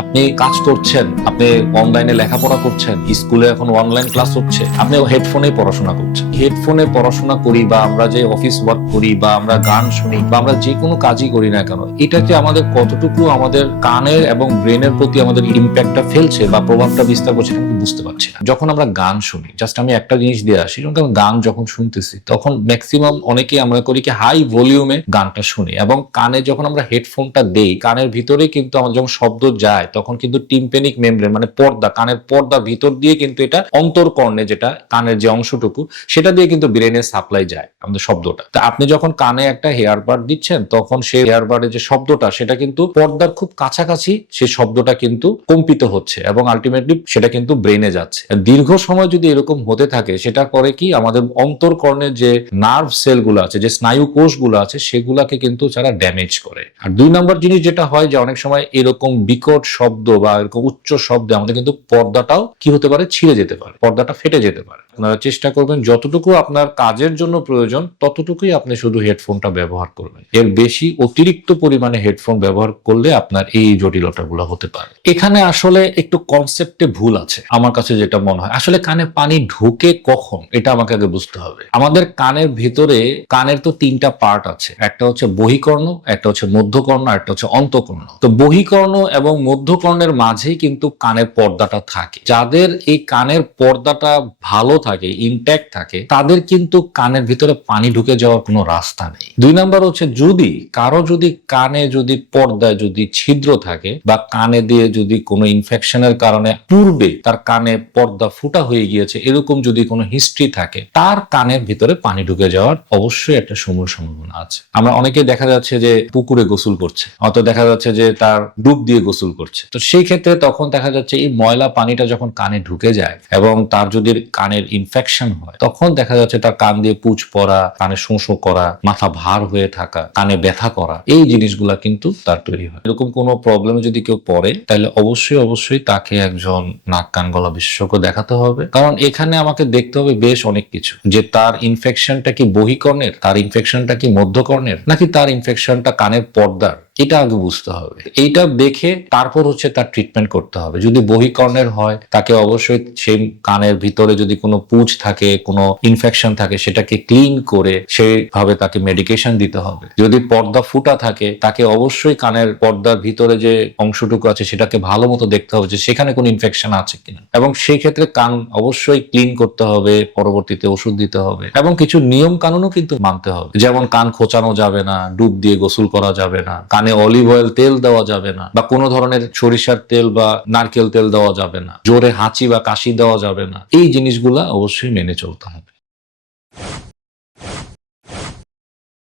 আপনি কাজ করছেন, আপনি অনলাইনে লেখাপড়া করছেন, স্কুলে এখন অনলাইন ক্লাস হচ্ছে, আপনি হেডফোনে পড়াশোনা করছেন। হেডফোনে পড়াশোনা করি বা আমরা যে অফিস ওয়ার্ক করি বা আমরা গান শুনি বা আমরা যে কোনো কাজই করি না কেন, এটা যে আমাদের কতটুকু আমাদের কানের এবং ব্রেনের প্রতি আমাদের ইম্প্যাক্টটা ফেলছে বা প্রভাবটা বিস্তার করছে কিন্তু বুঝতে পারছি না। যখন আমরা গান শুনি, জাস্ট আমি একটা জিনিস দিয়ে আসি, যখন গান যখন শুনতেছি তখন ম্যাক্সিমাম অনেকেই আমরা করি কি হাই ভলিউমে গানটা শুনি এবং কানে যখন আমরা হেডফোনটা দেই কানের ভিতরে কিন্তু আমাদের যখন শব্দ যায় তখন কিন্তু টিম্পেনিক মেমব্রেন মানে পর্দা, কানের পর্দার ভিতর দিয়ে কিন্তু এটা অন্তরকর্ণে, যেটা কানের যে অংশটুকু সেটা দিয়ে কিন্তু ব্রেনে সাপ্লাই যায় আমাদের শব্দটা। তা আপনি যখন কানে একটা হেয়ার বাড দিচ্ছেন তখন সেই হেয়ার বাডের যে শব্দটা সেটা কিন্তু পর্দার খুব কাছাকাছি সেই শব্দটা কিন্তু কম্পিত হচ্ছে এবং আলটিমেটলি সেটা কিন্তু ব্রেনে যাচ্ছে। দীর্ঘ সময় যদি এরকম হতে থাকে সেটা করে কি আমাদের অন্তরকর্ণের যে নার্ভ সেলগুলো আছে, যে স্নায়ু কোষগুলো আছে সেগুলাকে কিন্তু যারা ড্যামেজ করে। আর দুই নম্বর জিনিস যেটা হয় যে অনেক সময় এরকম বিকট শব্দ বা এরকম উচ্চ শব্দে আমাদের কিন্তু পর্দাটাও কি হতে পারে, ছিঁড়ে যেতে পারে, পর্দাটা ফেটে যেতে পারে। আপনারা চেষ্টা করবেন যতটুকু আপনার কাজের জন্য প্রয়োজন ততটুকুই আপনি শুধু হেডফোনটা ব্যবহার করবেন। এর বেশি অতিরিক্ত পরিমাণে হেডফোন ব্যবহার করলে আপনার এই জটিলতাগুলো হতে পারে। এখানে আসলে একটু কনসেপ্টে ভুল আছে আমার কাছে যেটা মনে হয়। আসলে কানে পানি ঢুকে কখন এটা আমাকে আগে বুঝতে হবে। আমাদের কানের ভিতরে কানের তো তিনটা পার্ট আছে, একটা হচ্ছে বহিকর্ণ, একটা হচ্ছে মধ্যকর্ণ, একটা হচ্ছে অন্তঃকর্ণ। তো বহিকর্ণ এবং মধ্যকর্ণের মাঝেই কিন্তু কানের পর্দাটা থাকে। যাদের এই কানের পর্দাটা ভালো থাকে, ইনট্যাক্ট থাকে, তাদের কিন্তু কানের ভিতরে পানি ঢুকে যাওয়ার কোনো রাস্তা নেই। দুই নাম্বার হচ্ছে যদি কারো যদি কানে যদি পর্দায় যদি ছিদ্র থাকে বা কানে দিয়ে যদি কোনো ইনফেকশনের কারণে পূর্বে তার কানে পর্দা ফুটা হয়ে গিয়েছে এরকম যদি কোনো হিস্ট্রি থাকে, তার কানের ভিতরে পানি ঢুকে যাওয়ার অবশ্যই একটা সম্ভাবনা আছে। আমরা অনেকে দেখা যাচ্ছে যে পুকুরে গোসল করছে, অত দেখা যাচ্ছে যে তার ডুব দিয়ে গোসল করছে। তো সেই ক্ষেত্রে তখন দেখা যাচ্ছে এই ময়লা পানিটা যখন কানে ঢুকে যায় এবং তার যদি কানের ইনফেকশন হয় তখন দেখা যাচ্ছে তার কান দিয়ে পুঁজ পড়া, কানে শোঁ করা, মাথা ভার হয়ে থাকা, কানে ব্যথা করা, এই জিনিসগুলা কিন্তু তার তৈরি হয়। এরকম কোনো প্রবলেমে যদি কেউ পড়ে তাহলে অবশ্যই তাকে একজন নাক কান গলা বিশেষজ্ঞ দেখাতে হবে। কারণ এখানে আমাকে দেখতে হবে বেশ অনেক কিছু, যে তার ইনফেকশনটা কি বহিকর্ণের, তার ইনফেকশনটা কি মধ্যকর্ণের, নাকি তার ইনফেকশনটা কানের পর্দার, এটা আগে বুঝতে হবে। এইটা দেখে তারপর হচ্ছে তার ট্রিটমেন্ট করতে হবে। যদি বহিকর্ণের হয় তাকে অবশ্যই সেই কানের ভিতরে যদি কোনো পুঁজ থাকে, কোনো ইনফেকশন থাকে সেটাকে ক্লিন করে সেইভাবে তাকে মেডিকেশন দিতে হবে। যদি পর্দা ফুটা থাকে তাকে অবশ্যই কানের পর্দার ভিতরে যে অংশটুকু আছে সেটাকে ভালো মতো দেখতে হবে যে সেখানে কোনো ইনফেকশন আছে কিনা, এবং সেই ক্ষেত্রে কান অবশ্যই ক্লিন করতে হবে, পরবর্তীতে ওষুধ দিতে হবে এবং কিছু নিয়ম কানুনও কিন্তু মানতে হবে। যেমন কান খোঁচানো যাবে না, ডুব দিয়ে গোসল করা যাবে না, কানে অলিভ অয়েল তেল দেওয়া যাবে না, বা কোনো ধরনের সরিষার তেল বা নারকেল তেল দেওয়া যাবে না, জোরে হাঁচি বা কাশি দেওয়া যাবে না। এই জিনিসগুলা অবশ্যই মেনে চলতে হবে।